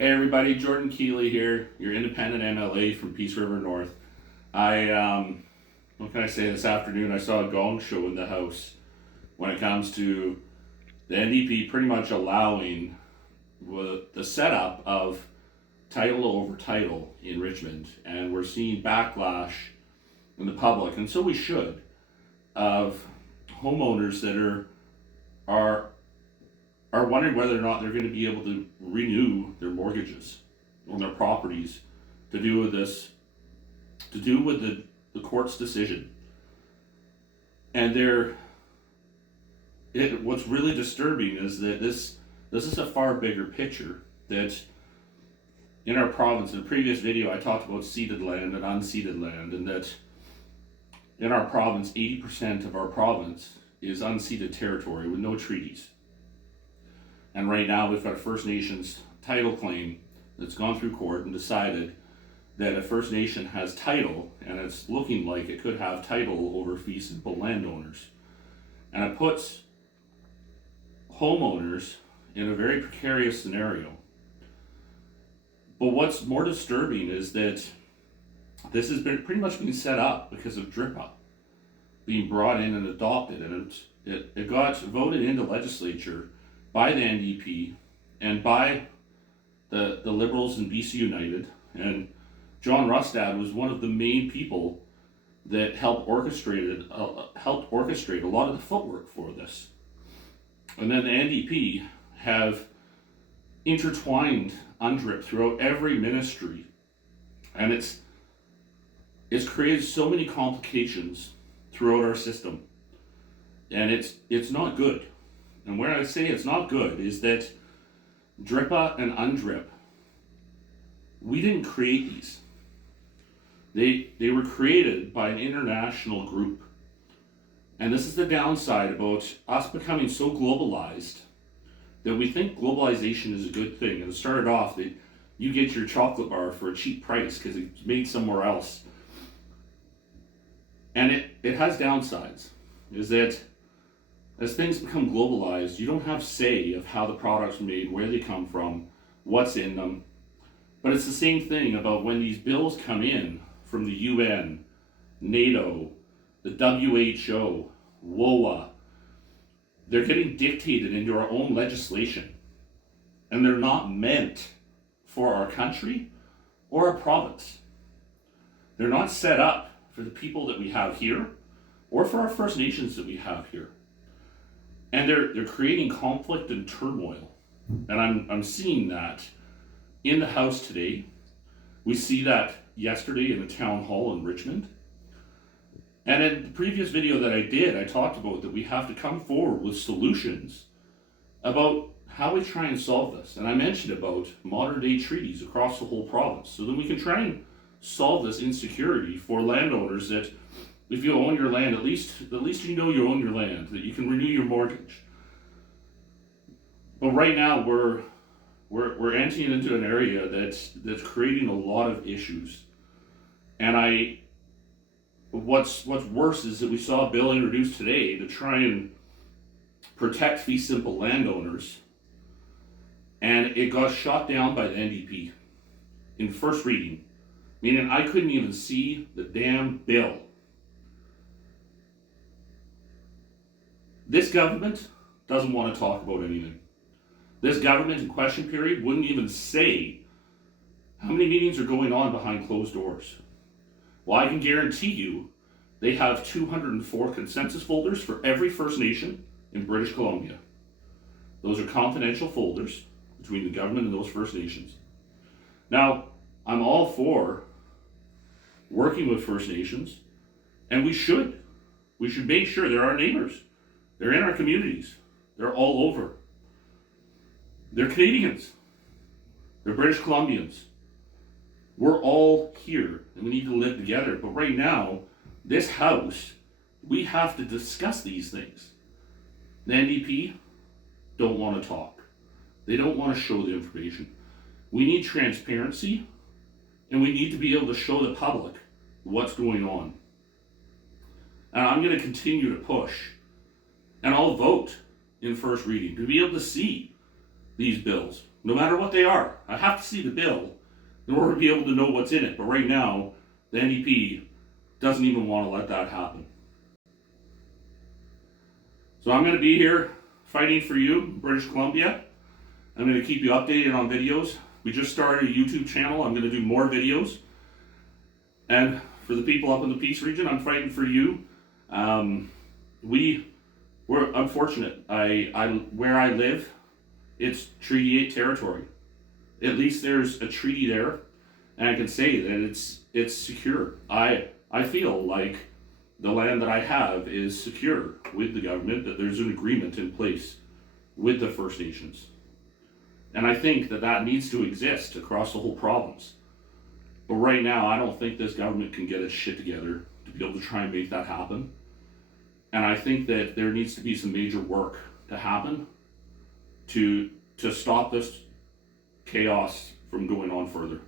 Hey everybody, Jordan Keeley here, your independent MLA from Peace River North. What can I say, this afternoon I saw a gong show in the House when it comes to the NDP pretty much allowing the setup of title over title in Richmond, and we're seeing backlash in the public, and so we should, of homeowners that are wondering whether or not they're going to be able to renew their mortgages on their properties to do with the court's decision. And what's really disturbing is that this is a far bigger picture. That in our province, in a previous video I talked about ceded land and unceded land, and that in our province 80% of our province is unceded territory with no treaties. And right now we've got a First Nations title claim that's gone through court and decided that a First Nation has title, and it's looking like it could have title over fee simple landowners. And it puts homeowners in a very precarious scenario. But what's more disturbing is that this has been pretty much being set up because of DRIPA being brought in and adopted, and it got voted into legislature by the NDP and by the Liberals and BC United, and John Rustad was one of the main people that helped orchestrate a lot of the footwork for this. And then the NDP have intertwined UNDRIP throughout every ministry, and it's created so many complications throughout our system, and it's not good. And where I say it's not good is that DRIPA and UNDRIP, we didn't create these. They were created by an international group. And this is the downside about us becoming so globalized that we think globalization is a good thing. And it started off that you get your chocolate bar for a cheap price because it's made somewhere else. And it has downsides, is that as things become globalized, you don't have say of how the products are made, where they come from, what's in them. But it's the same thing about when these bills come in from the UN, NATO, the WHO, WOA. They're getting dictated into our own legislation. And they're not meant for our country or our province. They're not set up for the people that we have here or for our First Nations that we have here. And they're creating conflict and turmoil. And I'm seeing that in the House today. We see that yesterday in the town hall in Richmond. And in the previous video that I did, I talked about that we have to come forward with solutions about how we try and solve this. And I mentioned about modern day treaties across the whole province, so that we can try and solve this insecurity for landowners, that if you own your land, at least you know you own your land, that you can renew your mortgage. But right now we're entering into an area that's creating a lot of issues. And what's worse is that we saw a bill introduced today to try and protect fee simple landowners, and it got shot down by the NDP in first reading, meaning I couldn't even see the damn bill. This government doesn't want to talk about anything. This government in question period wouldn't even say how many meetings are going on behind closed doors. Well, I can guarantee you they have 204 consensus folders for every First Nation in British Columbia. Those are confidential folders between the government and those First Nations. Now, I'm all for working with First Nations, and we should make sure they're our neighbors. They're in our communities. They're all over. They're Canadians. They're British Columbians. We're all here, and we need to live together. But right now, this House, we have to discuss these things. The NDP don't want to talk. They don't want to show the information. We need transparency, and we need to be able to show the public what's going on. And I'm going to continue to push. And I'll vote in first reading to be able to see these bills. no matter what they are. I have to see the bill in order to be able to know what's in it. But right now, the NDP doesn't even want to let that happen. So I'm going to be here fighting for you, British Columbia. I'm going to keep you updated on videos. We just started a YouTube channel. I'm going to do more videos. And for the people up in the Peace region, I'm fighting for you. We're unfortunate. Where I live, it's Treaty 8 territory. At least there's a treaty there, and I can say that it's secure. I feel like the land that I have is secure with the government, that there's an agreement in place with the First Nations. And I think that needs to exist across the whole province. But right now, I don't think this government can get its shit together to be able to try and make that happen. And I think that there needs to be some major work to happen to stop this chaos from going on further.